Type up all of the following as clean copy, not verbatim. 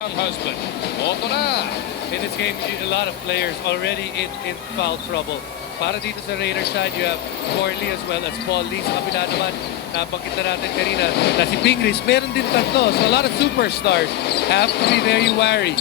Young husband. Boto na. In this game, a lot of players already in foul trouble. Para dito sa Raiders side, you have Corley as well as Paul Lee. Sa kabila naman, nabanggit na natin kanina na si Pingris, meron din tatlo. So a lot of superstars have to be very wary.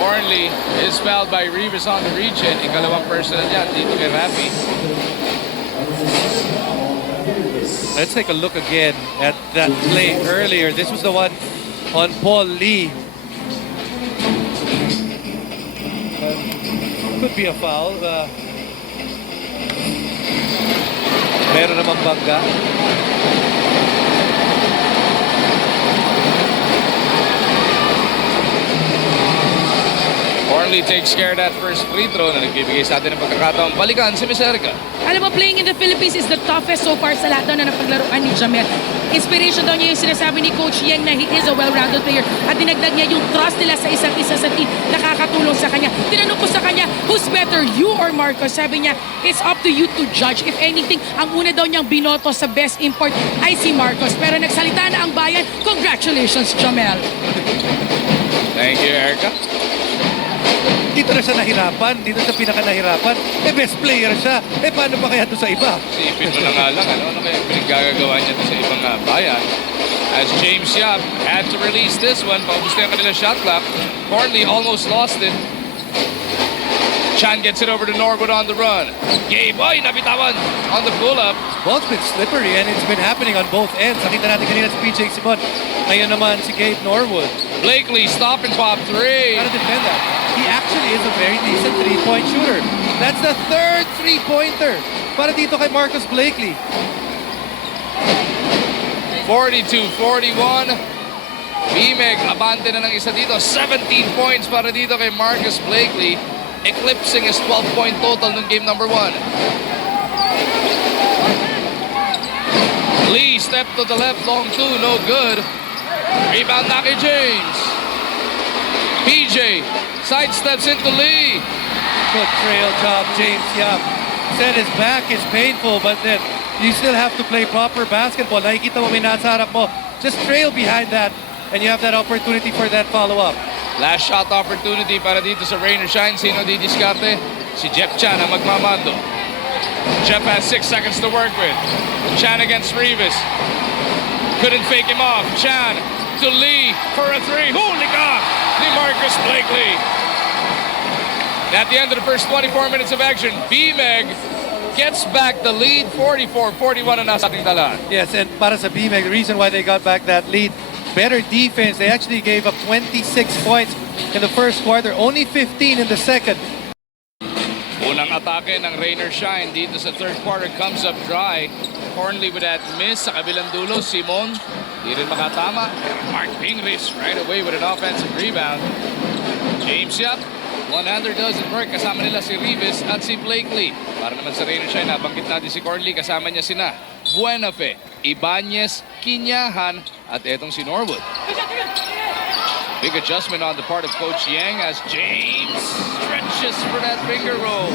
Cornley is fouled by Rivas on the region. Ikalawang personal yan dito kay Rafi. Let's take a look again at that play earlier. This was the one on Paul Lee. Could be a foul. Meron namang bangga. Cornley takes care of that first free throw na nagbibigay sa atin ng pagkakataong balikan si Miss Erica. Alam mo, playing in the Philippines is the toughest so far sa lahat daw na napaglaruan ni Jamel. Inspiration daw niya yung sinasabi ni Coach Yeng na he is a well-rounded player at dinagdag niya yung trust nila sa isa't isa sa team, nakakatulong sa kanya. Tinanong ko sa kanya, who's better, you or Marcos? Sabi niya, it's up to you to judge. If anything, ang una daw niyang binoto sa best import ay si Marcos. Pero nagsalita na ang bayan, congratulations, Jamel. Thank you, Erica. Dito na siya nahirapan, dito sa pinaka-nahirapan. Best player siya. Paano pa kaya ito sa iba? Isipin mo na nga lang, ano kaya pinagagagawa niya sa ibang bayan. As James Yap had to release this one, paubos na yung kanilang shot clock. Cornley almost lost it. Chan gets it over to Norwood on the run. Gabe, nabitawan on the pull-up. Ball's been slippery and it's been happening on both ends. Nakita natin kanina si PJ Simon. Ngayon naman si Gabe Norwood. Blakeley stop and pop three. Gotta defend that. He actually is a very decent three-point shooter. That's the third three-pointer para dito kay Marcus Blakeley. 42-41. BMEG abante na ng isa dito. 17 points para dito kay Marcus Blakeley. Eclipsing his 12-point total ng game number 1. Lee step to the left, long two, no good. Rebound na kay James. PJ sidesteps into Lee. Good trail job, James Yap. Said his back is painful, but then you still have to play proper basketball. Nakikita mo may nasa harap mo. Just trail behind that, and you have that opportunity for that follow-up. Last shot opportunity para dito sa Rain or Shine. Sino didiskarte? Si Jeff Chan ang magmamando. Jeff has 6 seconds to work with. Chan against Rivas. Couldn't fake him off. Chan to Lee for a three. Huli ka ni Marcus Blakeley. At the end of the first 24 minutes of action, BMEG gets back the lead, 44-41 na nasa ating dala. Yes, and para sa BMEG, the reason why they got back that lead, better defense. They actually gave up 26 points in the first quarter, only 15 in the second. Unang atake ng Rain or Shine dito sa third quarter comes up dry. Cornley with that miss sa kabilang dulo. Simon, di rin makatama. Mark Pingris right away with an offensive rebound. James Yap, one-hander doesn't work. Kasama nila si Rivas at si Blakeley. Para naman sa Rain or Shine, nabanggit natin si Cornley. Kasama niya sina Buenafe, Ibanez, Kinyahan, at etong si Norwood. Big adjustment on the part of Coach Yang as James stretches for that finger roll.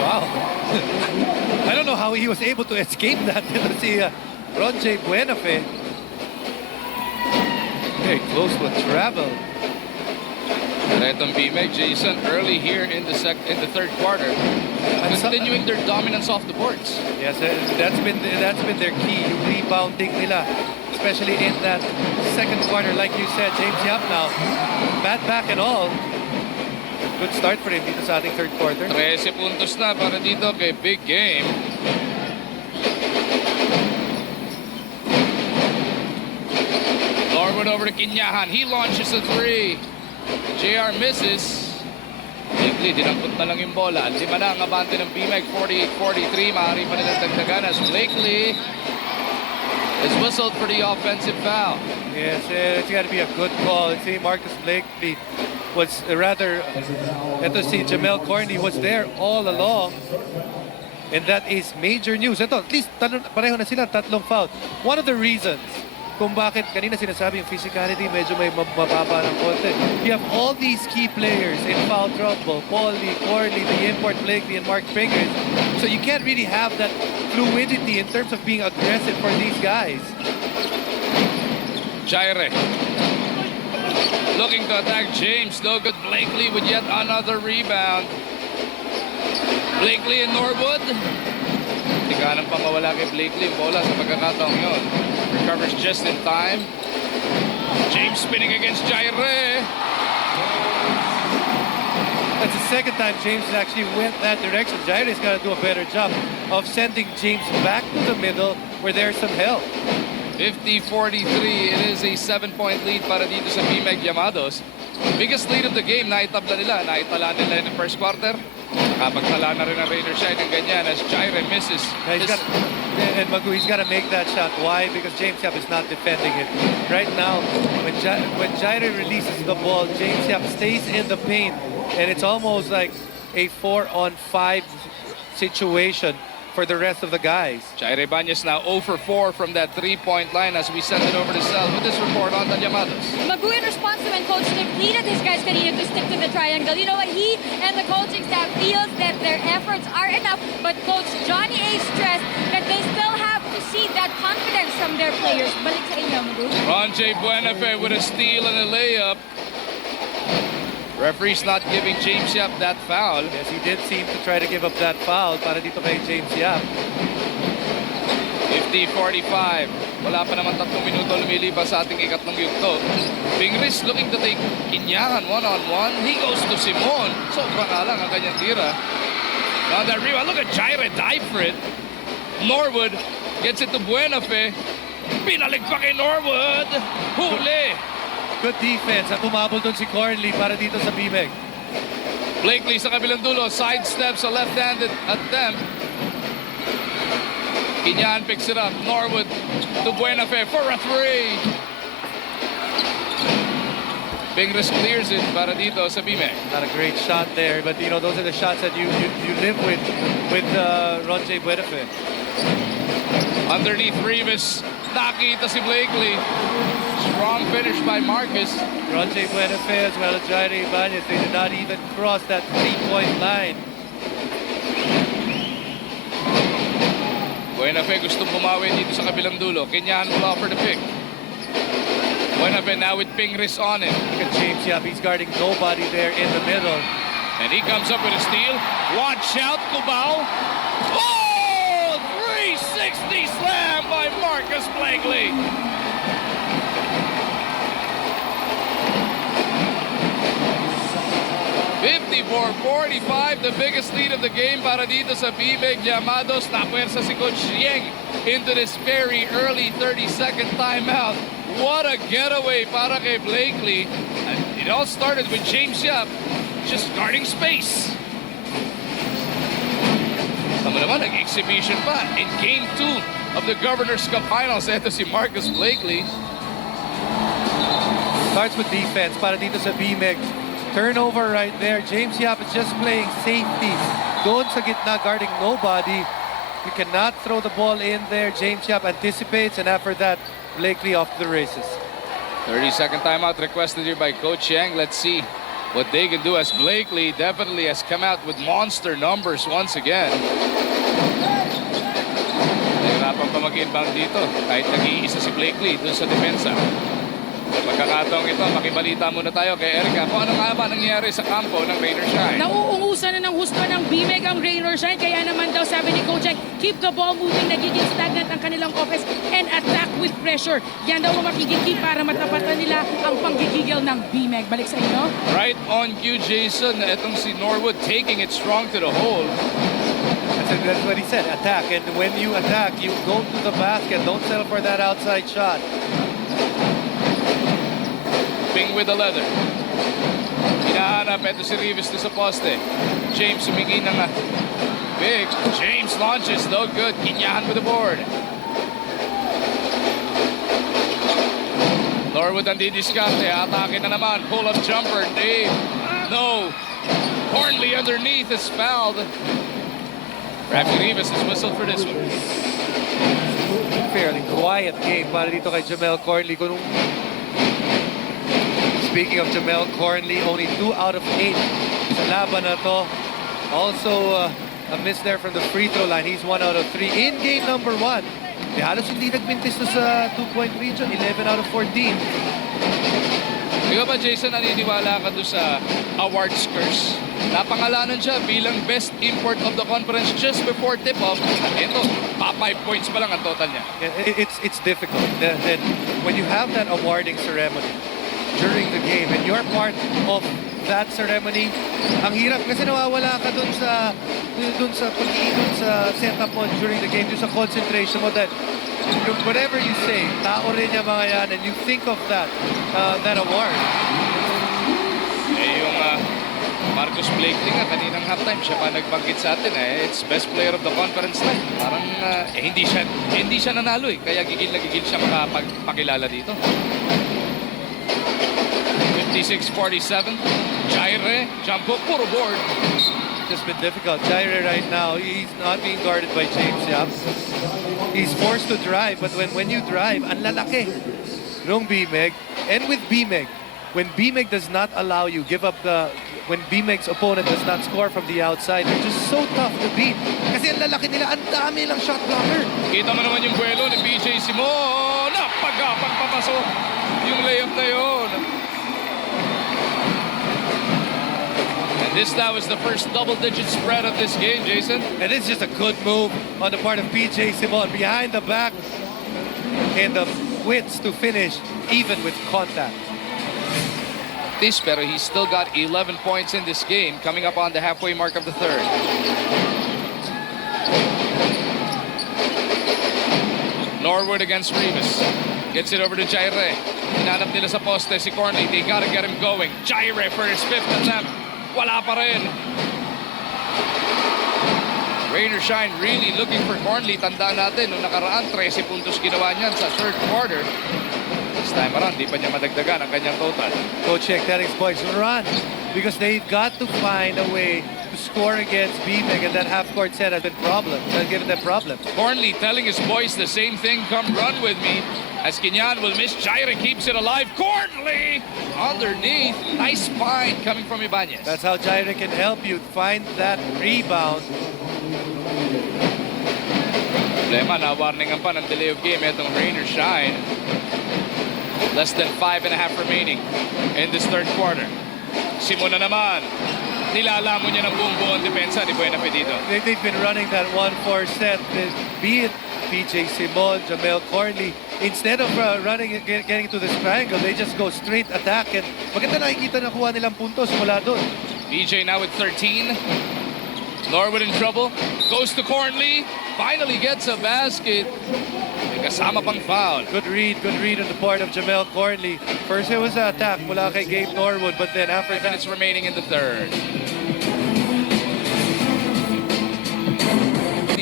Wow. I don't know how he was able to escape that. Si Ronjay Buenafe. Very close with travel. Retong BMEG, Jason, early here in the third quarter, continuing their dominance off the boards. Yes, that's been their key, yung rebounding nila, especially in that second quarter. Like you said, James Yap now, bad back and all. Good start for him dito sa ating third quarter. 13 puntos na para dito kay Big Game. Norwood over to Kinyahan. He launches a three. JR misses. Blakeley, dinampot na lang yung bola. 5 na ang abante ng BMEG, 48-43. Maaari pa nilang dagdagan as Blakeley is whistled for the offensive foul. Yes, it's got to be a good call. See, Marcus Blakeley was rather, ito si Jamel Corney was there all along. And that is major news. Ito, at least pareho na sila, tatlong foul. One of the reasons kung bakit kanina sinasabi yung physicality medyo may mababa ng konti. You have all these key players in foul trouble. Paulie, Corley, the import Blakeley, and Mark Fingers. So you can't really have that fluidity in terms of being aggressive for these guys. Jaire looking to attack James. No good. Blakeley with yet another rebound. Blakeley and Norwood. Tiganang pangawala kay Blakeley. Bola sa pagkakataong yun. Recovers just in time. James spinning against Jaire. That's the second time James actually went that direction. Jaire's got to do a better job of sending James back to the middle where there's some help. 50-43. It is a 7-point lead para dito sa BMEG Llamados. Biggest lead of the game, naitabla nila. Naitala nila in the first quarter. Nakapagtala na rin ang Rainer Shine ng ganyan as Jaire misses. And Magu, he's got to make that shot. Why? Because James Yap is not defending it. Right now, when Jaire releases the ball, James Yap stays in the paint. And it's almost like a 4-on-5 situation for the rest of the guys. Jaire Banyas now 0 for 4 from that three-point line as we send it over to Sel with this report on the Llamados. Magu in response to when Coach pleaded his guys kanina to stick to the triangle. You know what? He and the coaching staff feels that their efforts are enough, but Coach Johnny A stressed that they still have to see that confidence from their players. Balik sa inyo, Magu. Ron J. Buenafe with a steal and a layup. Referee's not giving James Yap that foul. Yes, he did seem to try to give up that foul para dito kay James Yap. 50-45. Wala pa naman 3 minuto lumilipas sa ating ikatlong yugto. Pingris looking to take Kinyahan one-on-one. He goes to Simon. Sobrang alang ang kanyang tira. Now that rebound. Look at Jaire dive for it. Norwood gets it to Buenafe. Pinalig pa kay Norwood. Huli. Good defense at umabol doon si Corley para dito sa BMEG. Blakeley sa kabilang dulo. Sidesteps a left-handed attempt. Kinyahan picks it up. Norwood to Buenafe for a three. Pingris clears it para dito sa BMEG. Not a great shot there, but you know those are the shots that you live with Ron J. Buenafe. Underneath Rivas, nakita si Blakeley. Strong finish by Marcus. Ron J. Buenafe as well as Jaire Ibanez, they did not even cross that three-point line. Buenafe gustong bumawi dito sa kabilang dulo. Kinyahan will offer the pick. Buenafe now with Pingris on it. Look at James Yap, he's guarding nobody there in the middle. And he comes up with a steal. Watch out, Cubao. Oh! 360 slam by Marcus Blakeley. 54-45, the biggest lead of the game para dito sa BMEG Llamados. Napuwersa si Coach Yeng into this very early 30-second timeout. What a getaway para kay Blakeley. And it all started with James Yap just guarding space. Tama naman, nag-exhibition pa in Game 2 of the Governor's Cup Finals. Ito si Marcus Blakeley. Starts with defense para dito sa BMEG. Turnover right there. James Yap is just playing safety. Doon sa gitna guarding nobody. You cannot throw the ball in there. James Yap anticipates, and after that, Blakeley off to the races. 30-second timeout requested here by Coach Yang. Let's see what they can do as Blakeley definitely has come out with monster numbers once again. Nahirapan pa mag-inbound dito kahit nag-iisa si Blakeley dun sa depensa. Sa pagkakataong ito, makibalita muna tayo kay Erica kung ano nga ba nangyayari sa kampo ng Rainer Shine. Nauungusan na ng husto ng BMEG ang Rainer Shine. Kaya naman daw sabi ni Coach, keep the ball moving, nagiging stagnant ang kanilang offense and attack with pressure. Yan daw ang makikiki para matapatan nila ang panggigigil ng BMEG. Balik sa inyo. Right on cue, Jason. Itong si Norwood taking it strong to the hole. That's what he said, attack. And when you attack, you go to the basket. Don't settle for that outside shot. Ping with the leather. Hinahanap ito si Rivas sa poste. James humingi ng big. James launches, no good. Kinyahan with the board. Norwood ang didiskarte. Atake na naman. Pull-up jumper. Dave. No. Hornley underneath is fouled. Rafi Rivas is whistled for this one. fairly quiet game para dito kay Jamel Cornley. Speaking of Jamel Cornley, only 2 out of 8 sa laban na to. Also, a miss there from the free throw line. He's 1 out of 3 in game number 1. Halos hindi nagmintis to sa 2-point region, 11 out of 14. Ikaw ba, Jason, naniniwala ka doon sa awards curse? Napangalanan siya bilang best import of the conference just before tip-off. Ito, pa 5 points pa lang ang total niya. It's difficult. Then when you have that awarding ceremony during the game and you're part of that ceremony, ang hirap kasi nawawala ka dun sa setup mo during the game, dun sa concentration mo, that whatever you say, tao rin yung mga yan, and you think of that award. Yung Marcus Blakeley nga, kaninang halftime, siya pa nagbanggit sa atin, it's best player of the conference night. Parang hindi siya nanalo kaya gigil na gigil siya makapagpakilala dito. 56-47, Jaire, jump hook, puro board. Just been difficult. Jaire right now, he's not being guarded by James Yap. He's forced to drive, but when you drive, ang lalaki nung BMEG. And with BMEG, when BMEG does not allow you, when BMEG's opponent does not score from the outside, they're just so tough to beat. Kasi ang lalaki nila, ang dami lang shot blocker. Kita mo naman yung buwelo ni BJ Simon. Pagpapasok yung layup na yun. And this now is the first double-digit spread of this game, Jason. And it's just a good move on the part of BJ Simon. Behind the back and the wits to finish even with contact. Pero he's still got 11 points in this game, coming up on the halfway mark of the third. Norwood against Rivas. Gets it over to Jaire. Hinanap nila sa poste si Cornley. They gotta get him going. Jaire for his 5th attempt. Wala pa rin. Rain or shine, really looking for Cornley. Tandaan natin, nung nakaraan, 13 puntos ginawa niyan sa third quarter. This time around, di pa niya madagdagan ang kanyang total. Coach Check telling his boys, run, because they've got to find a way to score against BMEG, and that half-court set has given them problems. Cornley telling his boys the same thing, come run with me. As Kinyan will miss, Jaire keeps it alive. Cornley underneath. Nice find coming from Ibanez. That's how Jaire can help you find that rebound. Problema, na-warningan pa ng delay of game itong rain or shine. Less than 5.5 remaining in this third quarter. Simon na naman. Nilalamon niya ng buong depensa ni Buenafe dito. They've been running that 1-4 set. Be it BJ Simon, Jamel Cornley. Instead of running and getting to this triangle, they just go straight attack. And maganda nakikita na kuha nilang puntos mula doon. BJ now with 13. Norwood in trouble. Goes to Cornley. Finally gets a basket. May kasama pang foul. Good read on the part of Jamel Cornley. First it was an attack mula kay Gabe Norwood, but then after 5 minutes remaining in the third.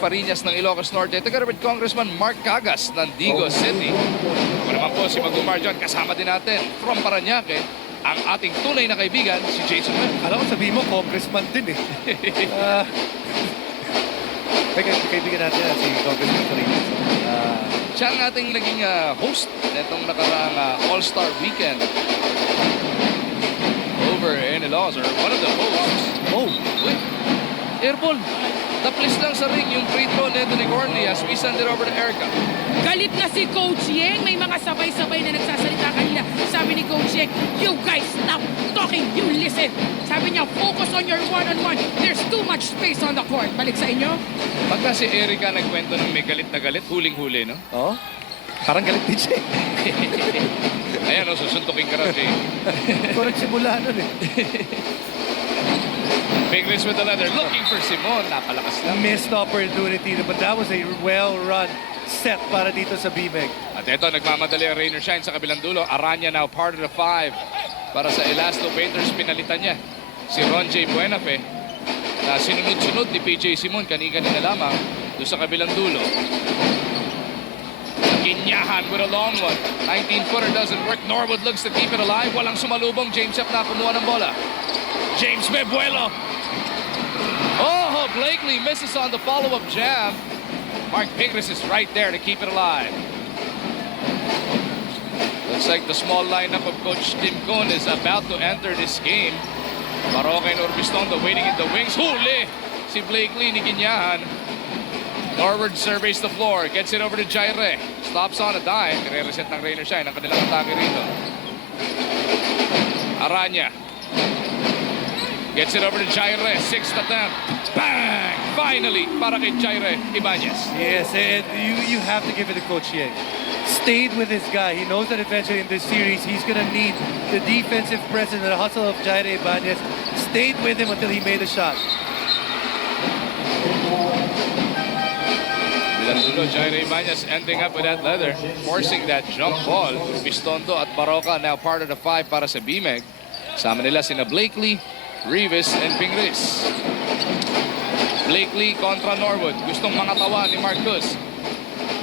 Parinas ng Ilocos Norte, taga-Red Congressman Mark Cagas ng Digos City. Ako naman po si Magumar dyan, kasama din natin from Parañaque, ang ating tunay na kaibigan, si Jason Webb. Alam ko sabihin mo, congressman din kaibigan natin si Congressman Parinas. Siya ang ating naging host netong nakaraang All-Star Weekend over in Ilocos, or one of the hosts. Oh, Wait, airball. Taplis lang sa ring yung free throw neto ni Cornley as we send it over to Erica. Galit na si Coach Yeng. May mga sabay-sabay na nagsasalita kanina. Sabi ni Coach Yeng, you guys stop talking, you listen. Sabi niya, focus on your one-on-one. There's too much space on the court. Balik sa inyo. Pagka si Erica nagkwento ng may galit na galit, huling-huli, no? oh. Parang galit din siya. Ayan, no, susuntukin ka rin, Jay. Ito nagsimula nun Fingers with the leather, looking for Simon. Napalakas lang. Missed opportunity, but that was a well-run set para dito sa BMEG. At ito, nagmamadali ang rain or shine sa kabilang dulo. Aranya now part of the 5. Para sa Elasto Painters, pinalitan niya si Ron J. Buenafe na sinunod-sunod ni PJ Simon kanina lamang doon sa kabilang dulo. Ginyahan with a long one. 19-footer doesn't work. Norwood looks to keep it alive. Walang sumalubong. James Yap na kumuha ng bola. James Mebuelo. Oh, Blakeley misses on the follow-up jam. Mark Pingris is right there to keep it alive. Looks like the small lineup of Coach Tim Cone is about to enter this game. Baroka and Urbistondo waiting in the wings. Huli! Si Blakeley ni Ginyahan. Norwood surveys the floor. Gets it over to Jaire. Stops on a dime. Re-reset ng Rainer Shine ang kanilang atake rito. Aranya. Gets it over to Jaire. Sixth attempt. Bang! Finally, para kay Jaire Ibanez. Yes, and you have to give it to Coach Yang. Stayed with his guy. He knows that eventually in this series, he's going to need the defensive presence and the hustle of Jaire Ibanez. Stayed with him until he made a shot. Bilandulo, Jaire Ibanez ending up with that leather, forcing that jump ball. Urbistondo at Baroka now part of the five para sa BMEG. Sama nila sina Blakeley, Rivas, and Pingris. Blakeley kontra Norwood. Gustong mangatawan ni Marcus.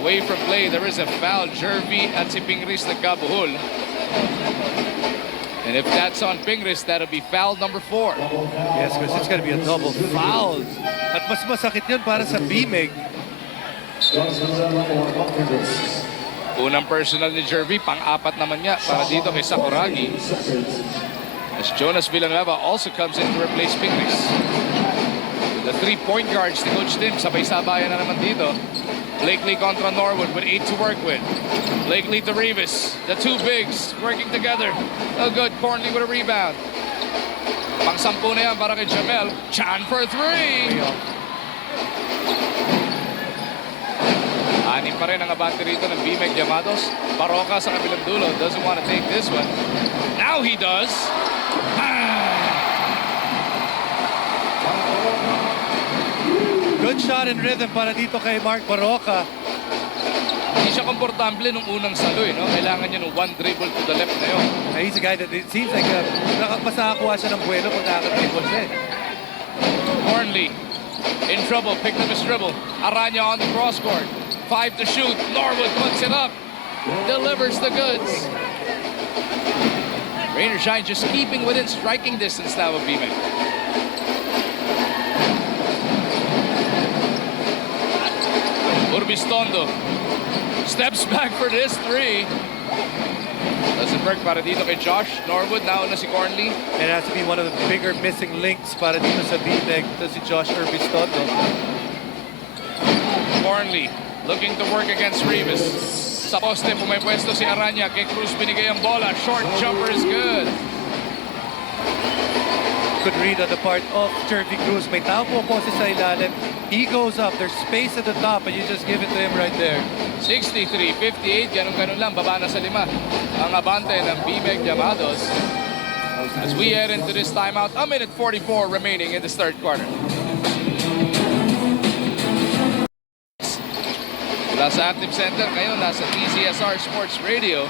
Away from play, there is a foul. Jervy at si Pingris nagkabuhol. And if that's on Pingris, that'll be foul number 4. Yes, because it's going to be a double foul. At mas masakit yun para sa BMEG. Unang personal ni Jervy, pang-apat naman niya para dito kay Sakuragi. As Jonas Villanueva also comes in to replace Pingris. The 3 point guards ni Coach Tim, sabay-sabayan na naman dito. Blakeley kontra Norwood with 8 to work with. Blakeley to Rivas. The two bigs working together. Oh good, Cornley with a rebound. Pang-sampu na yan para kay Jamel. Chan for 3. Anim pa rin ang abante rito ng BMEG Llamados. Baroka sa kabilang dulo doesn't want to take this one. Now he does. Good shot and rhythm para dito kay Mark Baroka. Hindi siya komportable nung unang saloy, no? Kailangan niya ng one dribble to the left na yun. He's a guy that it seems like mas nakakuha siya ng buwelo pag nakaka-dribble siya. Cornley in trouble, picked up his dribble. Aranya on the cross court. 5 to shoot. Norwood puts it up. Delivers the goods. Rainer Shine just keeping within striking distance now of BMEG. Urbistondo steps back for this 3. Doesn't work para dito kay Josh Norwood. Now na si Cornley. It has to be one of the bigger missing links para dito sa BMEG to si Josh Urbistondo. Cornley looking to work against Rivas. Sa poste, pumipwesto si Aranya. Kay Cruz binigay ang bola. Short jumper is good. Good read on the part of Jervy Cruz. May tao po kasi sa ilalim. He goes up. There's space at the top and you just give it to him right there. 63-58. Ganun-ganun lang. Baba na sa 5. Ang abante ng BMEG Llamados. As we head into this timeout, 1:44 remaining in this third quarter. Mula sa Active Center, kayo nasa TCSR Sports Radio.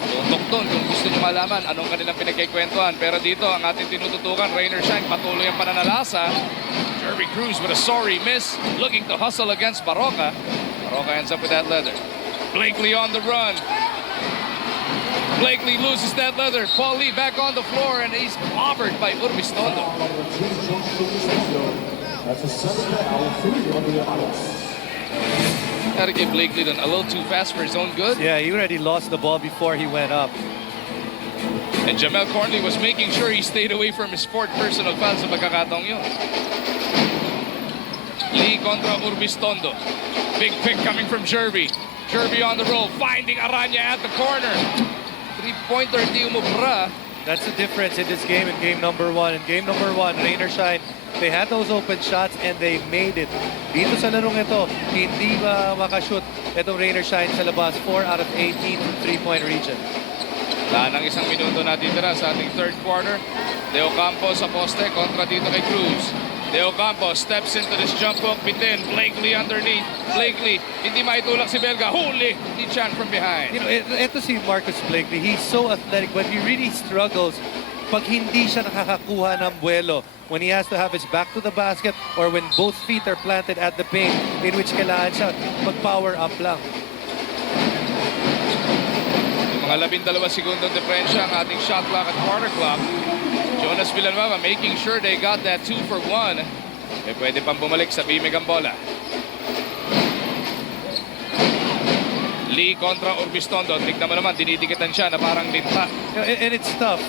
Tutok doon kung gusto nyo malaman anong kanilang pinagkikwentuhan. Pero dito ang ating tinututukan, Rainer Shine, patuloy ang pananalasa. Jervy Cruz with a sorry miss, looking to hustle against Baroka. Baroka ends up with that leather. Blakeley on the run. Blakeley loses that leather. Paul Lee back on the floor and he's clobbered by Urbistondo. Gotta give Blakeley a little too fast for his own good. Yeah, he already lost the ball before he went up. And Jamel Cornley was making sure he stayed away from his fourth personal foul sa pagkakataong yun. Lee kontra Urbistondo. Big pick coming from Jervy. Jervy on the roll, finding Aranya at the corner. 3-pointer, di umubra. That's the difference in this game and game number 1. In game number 1, Rainer Shine, they had those open shots and they made it. Dito sa larong ito, hindi makashoot itong Rainer Shine sa labas. 4 out of 18 from 3-point region. Wala ng isang minuto na titira sa ating third quarter. Leo Campos sa poste kontra dito kay Cruz. Leo Campos steps into this jump hook. Bitin, Blakeley underneath. Blakeley, hindi maitulak si Belga. Huli, ni Chan from behind. You know, ito si Marcus Blakeley. He's so athletic but he really struggles pag hindi siya nakakakuha ng buwelo. When he has to have his back to the basket or when both feet are planted at the paint in which kailangan siya mag-power up lang. Yung mga 12 segundong diferensya ang ating shot clock at quarter clock. Jonas Villanueva making sure they got that 2 for 1. Eh, pwede pang bumalik sa BMEG ang bola. Lee kontra Urbistondo. Tignan mo naman, dinidikitan siya na parang linta. And it's tough.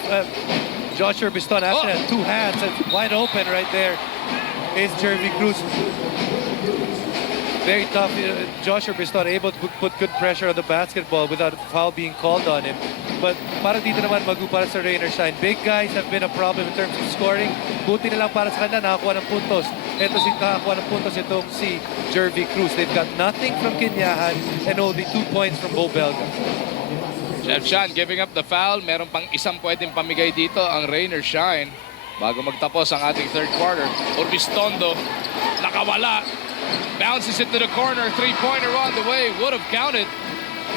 Joshua Biston actually has two hands. It's wide open right there. Is Jervy Cruz. Very tough. Joshua Biston able to put good pressure on the basketball without foul being called on him. But para dito naman para sa Rainer Shine. Big guys have been a problem in terms of scoring. Buti na lang para sa kanila nakakuha ng puntos. Nakakuha ng puntos itong si Jervy Cruz. They've got nothing from Kinyahan and only 2 points from Bo Belga. Chef Chan giving up the foul. Meron pang isang pwedeng pamigay dito ang Rainer Shine. Bago magtapos ang ating third quarter. Urbistondo nakawala. Bounces it to the corner. Three-pointer on the way. Would have counted.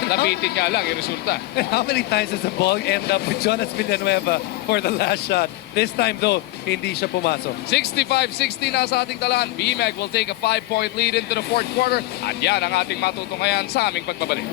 Nabitin nga lang yung resulta. How many times does the ball end up with Jonas Villanueva for the last shot? This time though, hindi siya pumasok. 65-60 na sa ating talaan. BMEG will take a 5-point lead into the fourth quarter. At yan ang ating matutunghayan sa aming pagbabalik.